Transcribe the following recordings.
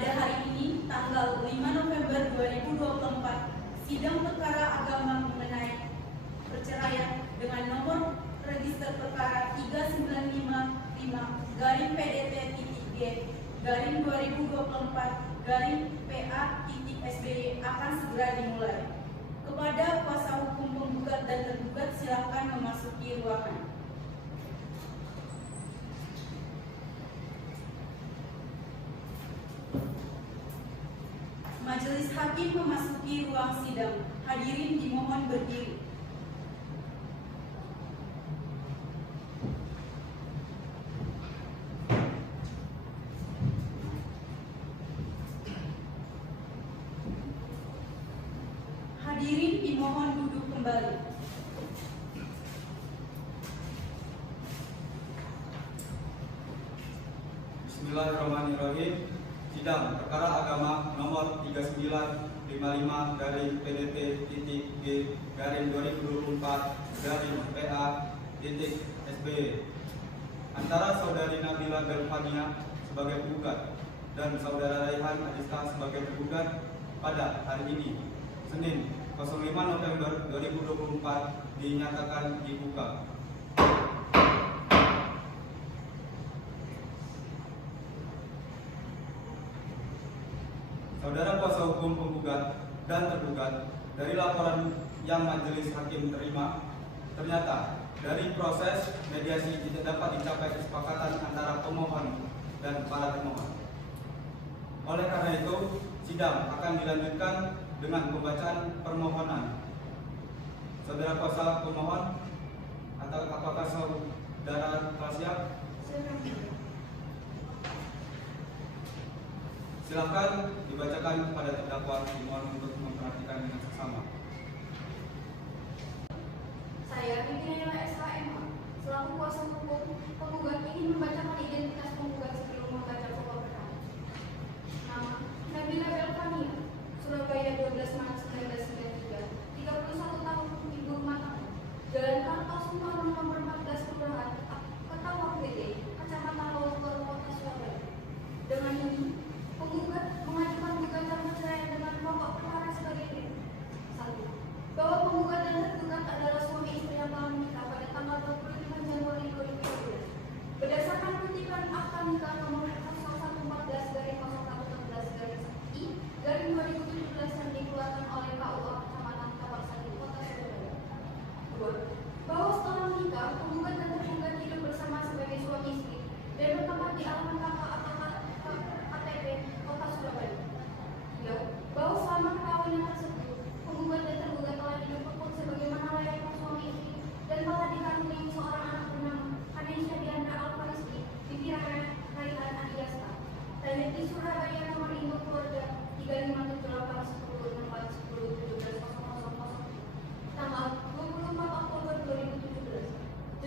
Pada hari ini, tanggal 5 November 2024, sidang perkara agama mengenai perceraian dengan nomor register perkara 3955-G/PDT/2024-PA-SBY akan segera dimulai. Kepada kuasa hukum penggugat dan tergugat, silakan memasuki ruangan. Majelis hakim memasuki ruang sidang. Hadirin dimohon berdiri. Hadirin dimohon duduk kembali. Bismillahirrahmanirrahim. Sidang perkara agama nomor 3955-G/PDT/2024-PA-SBY antara saudari Nabila Delfania sebagai penggugat dan saudara Raihan Adista sebagai tergugat pada hari ini, Senin 05 November 2024, dinyatakan dibuka. Saudara kuasa hukum penggugat dan tergugat, dari laporan yang majelis hakim terima, ternyata dari proses mediasi tidak dapat dicapai kesepakatan antara pemohon dan para termohon. Oleh karena itu, sidang akan dilanjutkan dengan pembacaan permohonan. Saudara kuasa pemohon, atau apakah saudara telah siap? Silakan dibacakan kepada terdakwa, dimohon untuk memperhatikan dengan seksama. Saya Viviana SHMA, selaku kuasa hukum penggugat, ingin membacakan identitas penggugat sebelum membaca pokok perkara. Nama: Nabila Delfania, Surabaya 12 Maret 1993, 31 tahun, ibu rumah tangga, Jalan Kartosumpah nomor 14, Kelurahan Ketawang PD, Kecamatan Lowokor, Kota Surabaya. Dengan ini, penggugat mengajukan gugatan perceraian dengan pokok perkara sebagai berikut. 1. Bahwa penggugat dan tergugat adalah suami istri yang telah menikah pada tanggal 25 Januari 2012 berdasarkan petikan akta nikah nomor 0114/0116/I/2017 yang dikeluarkan oleh KUA Kecamatan Tapaksari, Kota Surabaya. 2. Bahwa setelah menikah, penggugat dan tergugat hidup bersama sebagai suami istri dan bertempat di alaman kakak atau KTP Kota Surabaya. 3. Bahwa selama perkawinan tersebut, penggugat dan tergugat telah hidup rukun sebagaimana layaknya suami istri dan telah dikaruniai seorang anak bernama Kanesha Diandra Alfariski binti Raihan Adiasta, lahir di Surabaya, nomor induk keluarga 357841064101700, tanggal 24 Oktober 2017,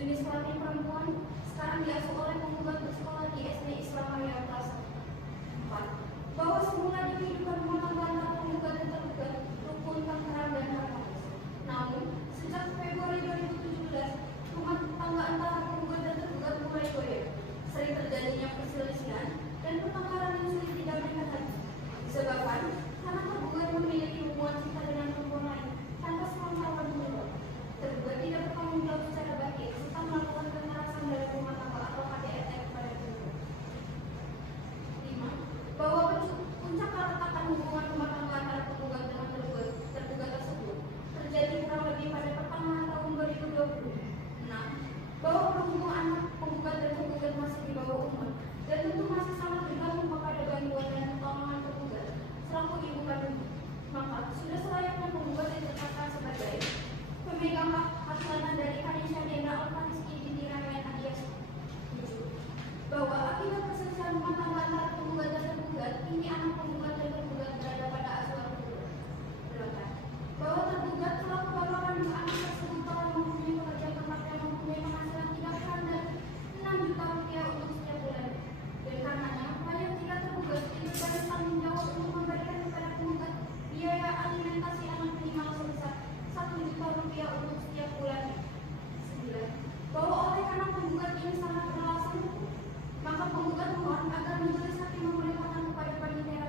jenis kelamin perempuan, sekarang diasuh oleh penggugat bersekolah di SD Islam Maria Plaza. 4. Bahwa semula kehidupan rumah tangga antara penggugat dan tergugat rukun, tentram, dan harmonis. Namun, sejak Februari 2017, rumah tangga antara penggugat dan tergugat mulai goyah. Sering terjadinya perselisihan dan pertengkaran yang sulit didamaikan lagi. Disebabkan karena tergugat memiliki hubungan cinta dengan perempuan lain tanpa sepengetahuan penggugat. Tergugat tidak bertanggung jawab secara baik serta melakukan kekerasan dalam rumah tangga atau KDRT kepada penggugat. 5. Bahwa puncak keretakan hubungan rumah tangga antara penggugat dengan tergugat tersebut terjadi kurang lebih pada pertengahan tahun 2020. 6. Bahwa perhubungan anak penggugat dan tergugat masih di bawah umur dan tentu masih sangat bergantung kepada bantuan dan pertolongan tergugat selaku ibu kandung. Maka sudah selayaknya penggugat ditetapkan sebagai pemegang hak aslanan dari Kanesha Diandra Alfariski binti Raihan Adiasta. 7. Bahwa akibat perselisihan rumah tangga antara penggugat dan tergugat, kini anak penggugat dan tergugat berada pada asuhan penggugat. 8. Bahwa tergugat selaku bapak kandung anak tersebut telah mempunyai pekerjaan tetap yang mempunyai penghasilan tidak kurang dari 6 juta rupiah untuk setiap bulan. Dan karenanya, banyak jika tergugat dibebani tanggung jawab untuk memberikan kepada penggugat biaya alimentasi anak minimal sebesar 1 juta rupiah untuk setiap bulan. 9. Bahwa oleh karena penggugat ini sangat beralasan hukum, maka penggugat mohon agar majelis hakim memerintahkan kepada panitia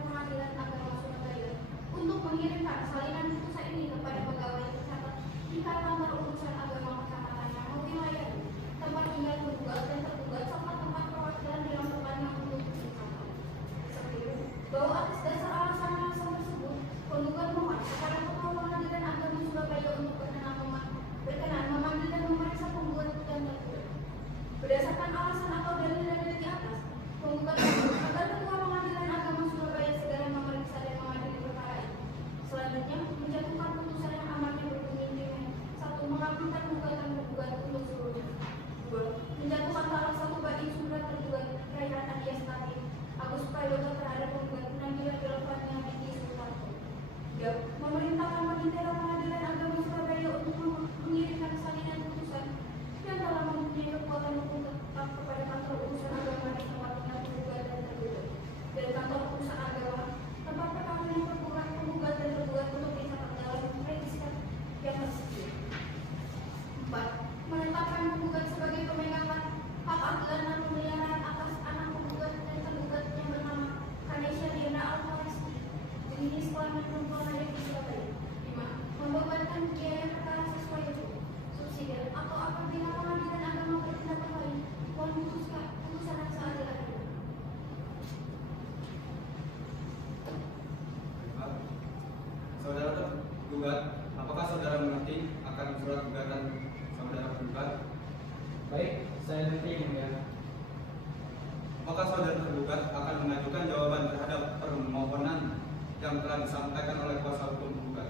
Apakah saudara tergugat akan mengajukan jawaban terhadap permohonan yang telah disampaikan oleh kuasa hukum tergugat?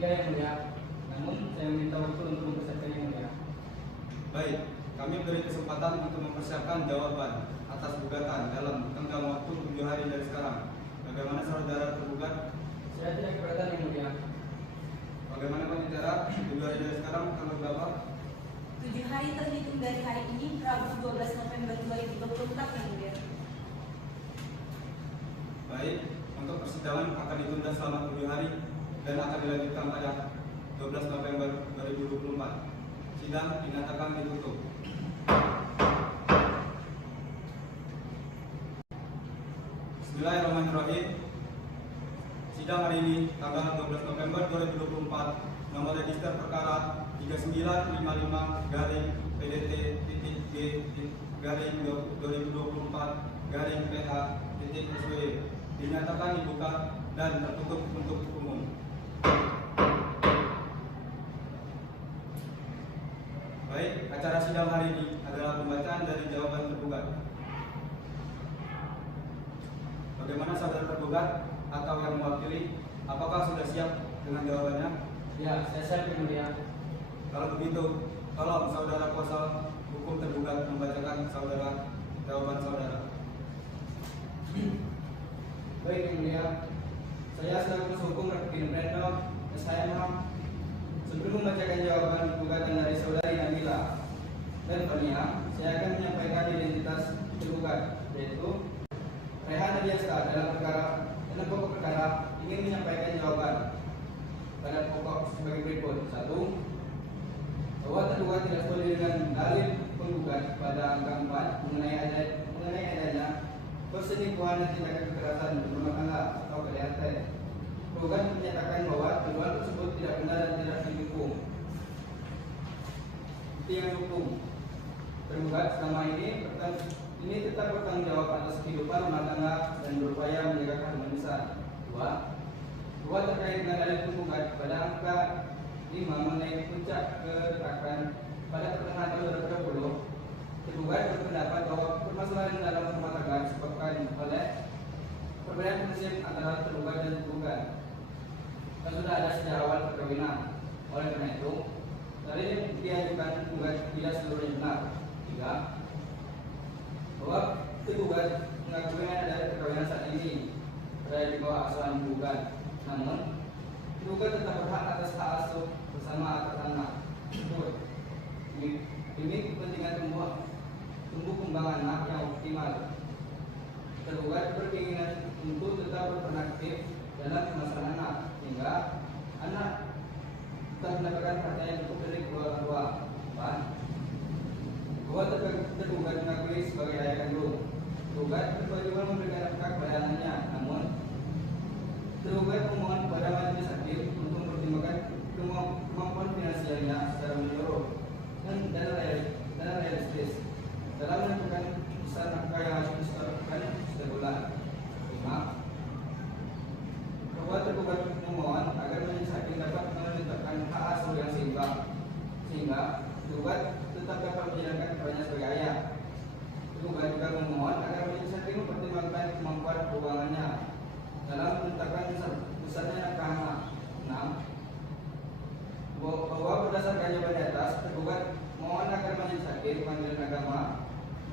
Ya, yang mulia. Namun saya minta waktu untuk mempersiapkan yang mulia. Baik, kami beri kesempatan untuk mempersiapkan jawaban atas gugatan dalam tenggang waktu 7 hari dari sekarang. Bagaimana saudara tergugat? Saya tidak keberatan yang mulia. Bagaimana pengacara? 7 hari dari sekarang tanggal berapa? 7 hari terhitung dari hari ini, Rabu 12 November 2024 yang mulia. Baik, untuk persidangan akan ditunda selama 7 hari dan akan dilanjutkan pada 12 November 2024. Sidang dinyatakan ditutup. Bismillahirrahmanirrahim. Sidang hari ini tanggal 12 November 2024, nomor register perkara 3955-G-PDT-G-2024-PH-SW dinyatakan dibuka dan tertutup untuk umum. Baik, acara sidang hari ini adalah pembacaan dari jawaban tergugat. Bagaimana saudara tergugat atau yang mewakili, apakah sudah siap dengan jawabannya? Ya, saya siap yang mulia. Kalau begitu, tolong saudara kuasa hukum tergugat membacakan jawaban saudara. Baik yang mulia. Saya selaku kuasa hukum Rekin Brendo, SHM. Sebelum membacakan jawaban gugatan dari saudari Nabila dan Fania, saya akan menyampaikan identitas tergugat, yaitu Rehan Nadiaska dalam pokok perkara ingin menyampaikan jawaban pada pokok sebagai berikut. 1. Bahwa tergugat tidak setuju dengan dalil penggugat pada angka 4 mengenai adanya perselingkuhan dan tindakan kekerasan berumah tangga atau KDRT. Penggugat menyatakan bahwa tuduhan tersebut tidak benar dan tidak didukung. Bukti yang didukung. Tergugat selama ini tetap bertanggung jawab atas kehidupan rumah tangga dan berupaya menjaga keharmonisan. 2. Terkait dengan dalil penggugat pada angka 5 mengenai puncak keretakan pada pertengahan tahun 2020, tergugat berpendapat bahwa permasalahan dalam rumah tangga disebabkan oleh perbedaan prinsip antara tergugat dan tergugat dan sudah ada sejak awal perkawinan. Oleh karena itu, dalil yang diajukan tergugat tidak seluruhnya benar. 3. Bahwa tergugat mengakui ada perkawinan saat ini berada di bawah asuhan tergugat, namun tergugat tetap berhak atas hak asuh bersama atas anak tersebut demi kepentingan tumbuh kembang anak yang optimal. Tergugat berkeinginan untuk tetap berperan aktif dalam pengasuhan anak hingga anak tetap mendapatkan perhatian cukup dari kedua orang tua. 4. Bahwa tergugat mengakui sebagai ayah kandung. Tergugat berkewajiban memberikan nafkah kepada anaknya, namun tergugat memohon kepada majelis hakim untuk mempertimbangkan kemampuan finansialnya secara menyeluruh dan realistis dalam menentukan besar nafkah yang harus disetorkan setiap bulan. 5. Bahwa tergugat memohon agar majelis hakim dapat menentukan hak asuh yang seimbang sehingga tergugat tetap dapat menjalankan perannya sebagai ayah. Tergugat juga memohon agar majelis hakim mempertimbangkan kemampuan keuangannya dalam menetapkan besarnya nafkah anak. 6. Bahwa berdasarkan jawaban di atas, tergugat mohon agar majelis hakim Pengadilan Agama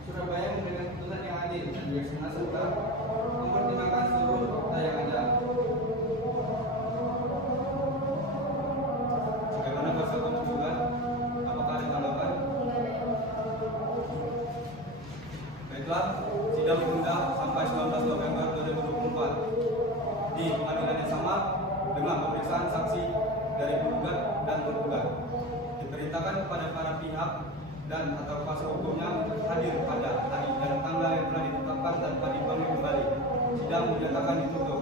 Surabaya memberikan putusan yang adil dan bijaksana serta mempertimbangkan seluruh fakta yang ada. Bagaimana kuasa hukum tergugat? Apakah ada tanggapan? Baiklah, sidang ditunda sampai 19 November 2024 di pengadilan yang sama dengan pemeriksaan saksi dari penggugat dan tergugat. Diperintahkan kepada para pihak dan atau kuasa hukumnya untuk hadir pada hari dan tanggal yang telah ditetapkan tanpa dipanggil kembali. Sidang dinyatakan ditutup.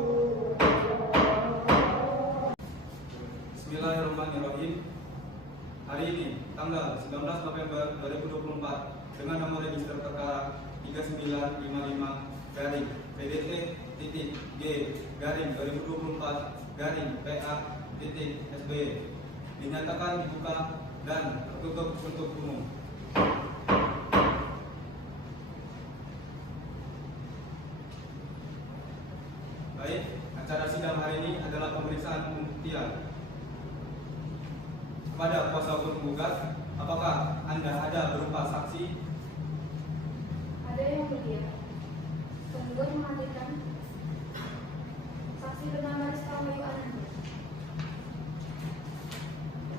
Bismillahirrahmanirrahim. Hari ini tanggal 19 November 2024 dengan nomor register perkara 3955-G-PDT-G-2024-PH-SB dinyatakan dibuka dan tertutup untuk umum. Baik, acara sidang hari ini adalah pemeriksaan pembuktian. Kepada kuasa hukum penggugat, apakah Anda ada berupa saksi? Ada yang mulia. Penggugat menghadirkan saksi bernama Rizka Wahyu Ananda.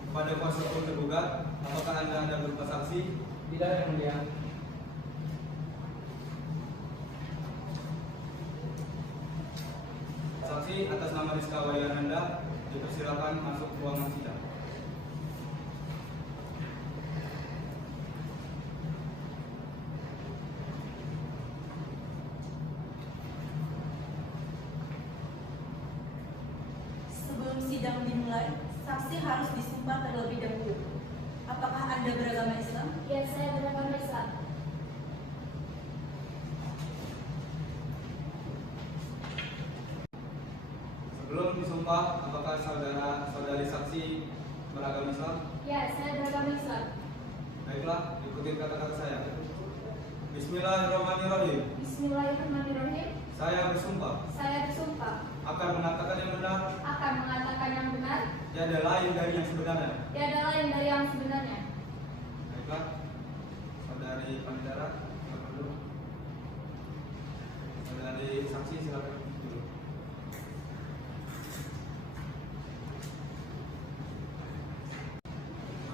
Kepada kuasa hukum tergugat, apakah Anda ada berupa saksi? Tidak, yang mulia. Saksi atas nama Rizka Wahyu Ananda dipersilakan masuk ke ruangan sidang. Sebelum sidang dimulai, saksi harus disumpah terlebih dahulu. Apakah Anda beragama Islam? Ya, saya beragama Islam. Sebelum disumpah, apakah saudara-saudari saksi beragama Islam? Ya, saya beragama Islam. Baiklah, ikuti kata-kata saya. Bismillahirrahmanirrahim. Bismillahirrahmanirrahim. Saya bersumpah Saya bersumpah akan mengatakan yang benar, akan mengatakan yang benar, tiada lain dari yang sebenarnya. tiada lain dari yang sebenarnya. Baiklah, saudari Pandara, silakan dulu. Saudari saksi, silakan dulu.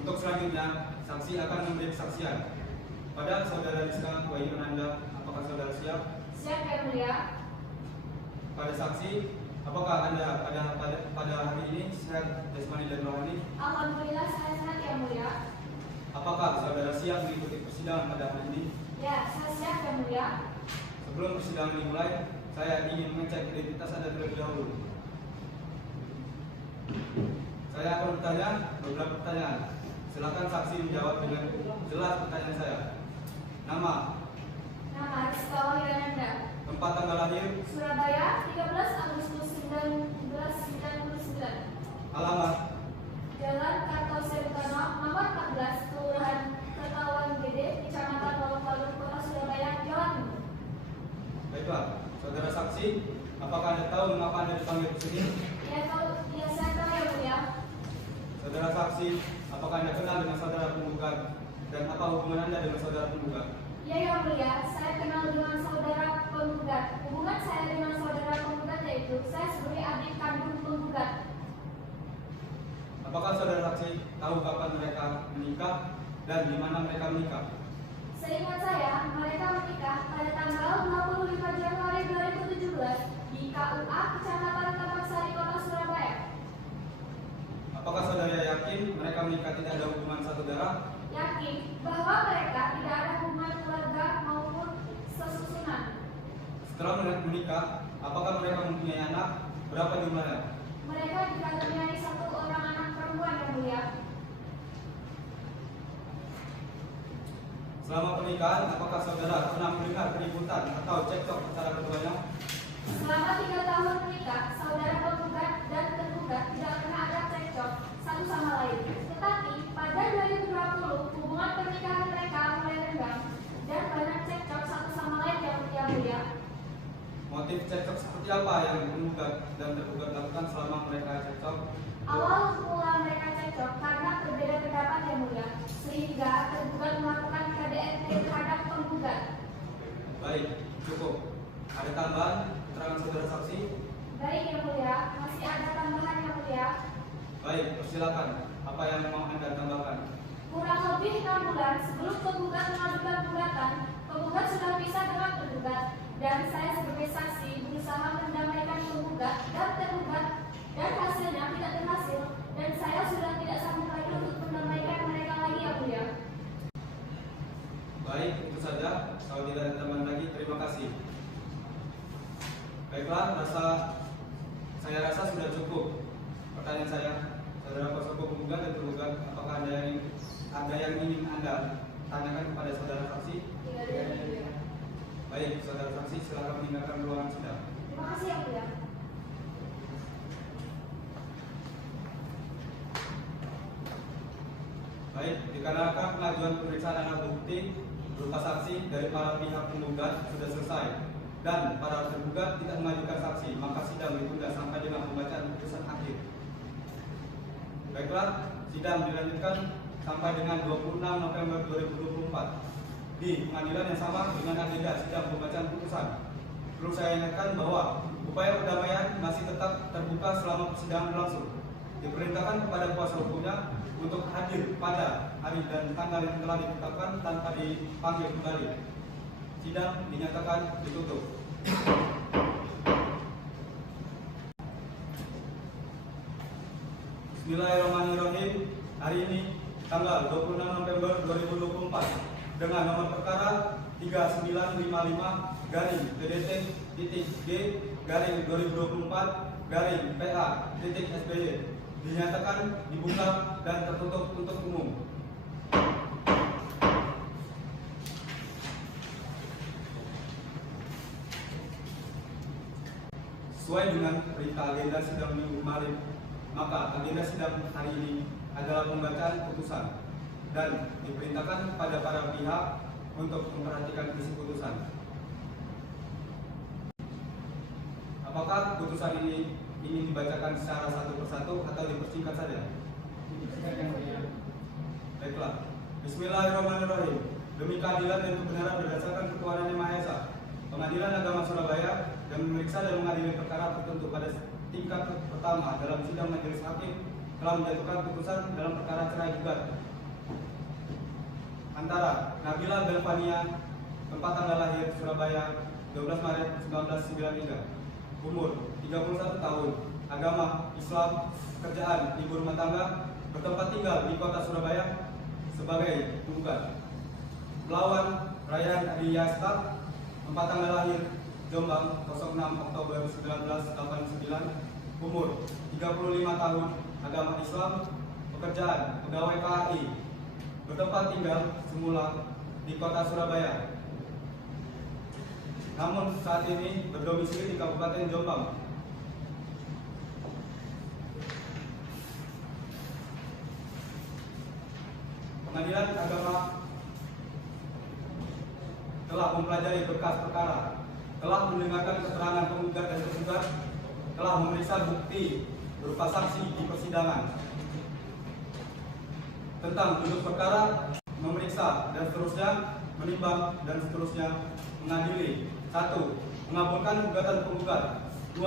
Untuk selanjutnya, saksi akan memberi kesaksian. Pada saudara Rizka Wahyu Ananda, apakah saudara siap? Siap, yang mulia. Pada saksi, apakah Anda pada hari ini sehat jasmani dan rohani? Alhamdulillah saya sehat, yang mulia. Apakah saudara siap mengikuti persidangan pada hari ini? Ya, saya siap, yang mulia. Sebelum persidangan dimulai, saya ingin mengecek identitas Anda terlebih dahulu. Saya akan bertanya beberapa pertanyaan. Silakan saksi menjawab dengan jelas pertanyaan saya. Nama, Nama Rizka Wahyu Ananda. tempat tanggal lahir, Surabaya, 13 Agustus 1999. alamat, Jalan Kartosen Butano, nomor 14, Kelurahan Kertawan Gede, Kecamatan Walong-Walung, Kota Surabaya, Jawa Timur. baiklah. Saudara saksi, apakah Anda tahu mengapa Anda dipanggil ke sini? Ya, saya tahu, yang mulia. Saudara saksi, apakah Anda kenal dengan saudara penggugat dan apa hubungan Anda dengan saudara penggugat? Ya, yang mulia, saya kenal dengan saudara penggugat. Hubungan saya dengan saudara penggugat yaitu saya sebagai adik kandung penggugat. Apakah saudara saksi tahu kapan mereka menikah dan di mana mereka menikah? Seingat saya, mereka menikah pada tanggal 25 Januari 2017 di KUA Kecamatan Taman Sari, Kota Surabaya. Apakah saudara yakin mereka menikah tidak ada hubungan satu darah? Yakin bahwa mereka tidak ada hubungan keluarga maupun sesusunan. Setelah mereka menikah, apakah mereka mempunyai anak? Berapa jumlahnya? Mereka dikaruniai satu orang anak perempuan, yang mulia. Selama pernikahan, apakah saudara pernah melihat keributan atau cekcok antara keduanya? Selama 3 tahun menikah, saudara penggugat dan tergugat tidak pernah ada cekcok satu sama lain. Tetapi pada 2020 hubungan pernikahan mereka mulai renggang dan banyak cekcok satu sama lain, yang mulia. Motif cekcok seperti apa yang penggugat dan tergugat lakukan selama mereka cekcok? Awal mula mereka cekcok karena berbeda pendapat, yang mulia, sehingga tergugat melakukan KDRT terhadap penggugat. Baik, cukup. Ada tambahan keterangan saudara saksi? Baik, yang mulia, masih ada tambahan, yang mulia. Baik, persilakan. Apa yang mau Anda tambahkan? Kurang lebih 6 bulan sebelum penggugat mengajukan gugatan, penggugat sudah pisah dengan tergugat, dan saya sebagai saksi berusaha mendamaikan penggugat dan tergugat, dan hasilnya tidak berhasil, dan saya sudah tidak sanggup lagi untuk mendamaikan mereka lagi, yang mulia. Baik, itu saja. Kalau tidak ada tambahan lagi, terima kasih. Baiklah, saya rasa sudah cukup. Pertanyaan saya, saudara kuasa hukum penggugat dan tergugat, apakah ada yang ingin Anda tanyakan kepada saudara saksi? Tidak ada, yang mulia. Baik, saudara saksi, silakan meninggalkan ruangan sidang. Terima kasih, yang mulia. Baik, dikarenakan pengajuan pemeriksaan alat bukti berupa saksi dari para pihak penggugat sudah selesai, dan para tergugat tidak mengajukan saksi, maka sidang ditunda sampai dengan pembacaan putusan akhir. Baiklah, sidang dilanjutkan sampai dengan 26 November 2024 di pengadilan yang sama dengan agenda sidang pembacaan putusan. Perlu saya ingatkan bahwa upaya perdamaian masih tetap terbuka selama persidangan berlangsung. Diperintahkan kepada kuasa hukumnya untuk hadir pada hari dan tanggal yang telah ditetapkan tanpa dipanggil kembali. Sidang dinyatakan ditutup. Bismillahirrahmanirrahim. Hari ini tanggal 26 November 2024 dengan nomor perkara 3955-G-2024-PA-SBY dinyatakan dibuka dan tertutup untuk umum. Sesuai dengan perintah agenda sidang minggu kemarin, maka agenda sidang hari ini adalah pembacaan putusan dan diperintahkan kepada para pihak untuk memperhatikan isi putusan. Apakah putusan ini ingin dibacakan secara satu persatu atau dipersingkat saja? Baiklah. Bismillahirrahmanirrahim. Demi keadilan dan kebenaran berdasarkan ketuhanan Yang Maha Esa, Pengadilan Agama Surabaya yang memeriksa dan mengadili perkara tertentu pada tingkat pertama dalam sidang majelis hakim telah menjatuhkan putusan dalam perkara cerai gugat antara Nabila Belvania, tempat tanggal lahir Surabaya 12 Maret 1993, umur 31 tahun, agama Islam, pekerjaan ibu rumah tangga, bertempat tinggal di kota Surabaya sebagai penggugat. Melawan Rayhan Adiyasta, tempat tanggal lahir Jombang 06 Oktober 1989, umur 35 tahun, agama Islam, pekerjaan pegawai KAI, bertempat tinggal semula di kota Surabaya, namun saat ini berdomisili di Kabupaten Jombang. Pengadilan Agama telah mempelajari berkas perkara, telah mendengarkan keterangan penggugat dan tergugat, telah memeriksa bukti berupa saksi di persidangan tentang duduk perkara, memeriksa dan seterusnya, menimbang dan seterusnya, mengadili. 1. Mengabulkan gugatan penggugat. 2.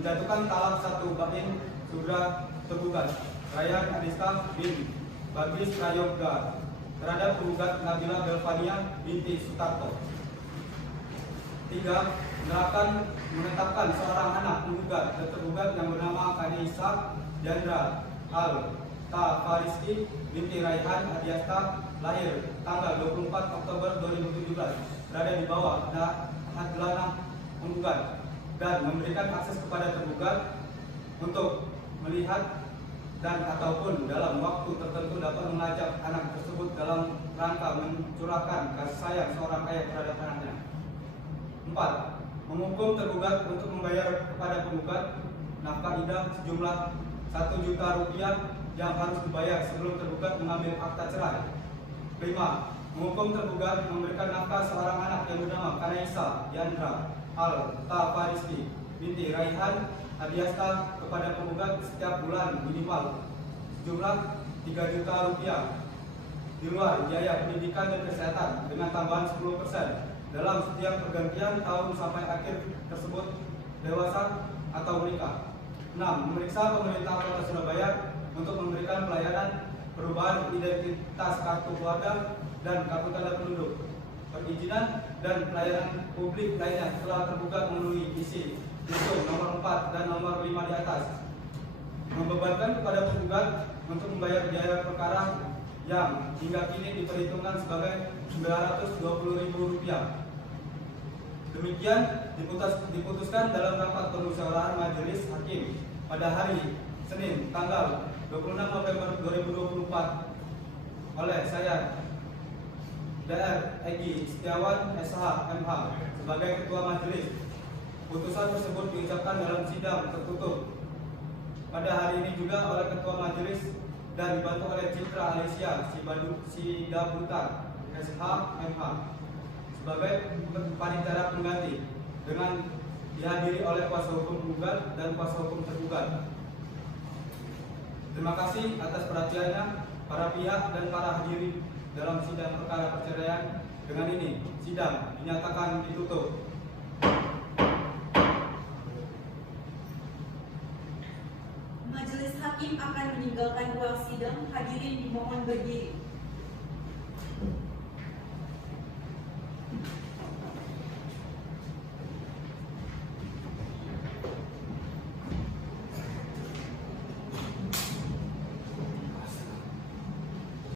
Menjatuhkan talak 1 bain sudra tergugat Rayhan Adista bin Bagis Prayoga terhadap penggugat Nabila Belvania binti Sutarto. 3. Menetapkan seorang anak penggugat dan tergugat yang bernama Kanisa Jandra Al-Tafariski binti Rayhan Adiyasta, lahir tanggal 24 Oktober 2017, berada di bawah hadlanah penggugat dan memberikan akses kepada tergugat untuk melihat dan ataupun dalam waktu tertentu dapat mengajak anak tersebut dalam rangka mencurahkan kasih sayang seorang ayah terhadap anaknya. 4. Menghukum tergugat untuk membayar kepada penggugat nafkah idah sejumlah Rp1 juta yang harus dibayar sebelum tergugat mengambil akta cerai. 5. Menghukum tergugat memberikan nafkah seorang anak yang bernama Kanisa Yandra Al-Tafariski binti Rayhan Adiyasta kepada penggugat setiap bulan minimal sejumlah Rp3 juta di luar biaya pendidikan dan kesehatan dengan tambahan 10% dalam setiap pergantian tahun sampai akhir tersebut dewasa atau menikah. 6. Memeriksa pemerintah Kota Surabaya untuk memberikan pelayanan perubahan identitas kartu keluarga dan kartu tanda penduduk, perizinan dan pelayanan publik lainnya setelah tergugat memenuhi isi itu nomor 4 dan nomor 5 di atas. Membebankan kepada penggugat untuk membayar biaya perkara yang hingga kini diperhitungkan sebagai Rp920.000. Demikian diputuskan dalam rapat permusyawarah majelis hakim pada hari Senin tanggal 26 November 2024 oleh saya Dr. Egy Setiawan SH MH sebagai ketua majelis. Putusan tersebut diucapkan dalam sidang tertutup pada hari ini juga oleh ketua majelis dan dibantu oleh Citra Alicia Sidabutar SH MH sebagai panitia pengganti. dengan dihadiri oleh kuasa hukum penggugat dan kuasa hukum tergugat. Terima kasih atas perhatiannya para pihak dan para hadirin dalam sidang perkara perceraian. Dengan ini, sidang dinyatakan ditutup. Majelis hakim akan meninggalkan ruang sidang. Hadirin dimohon berdiri.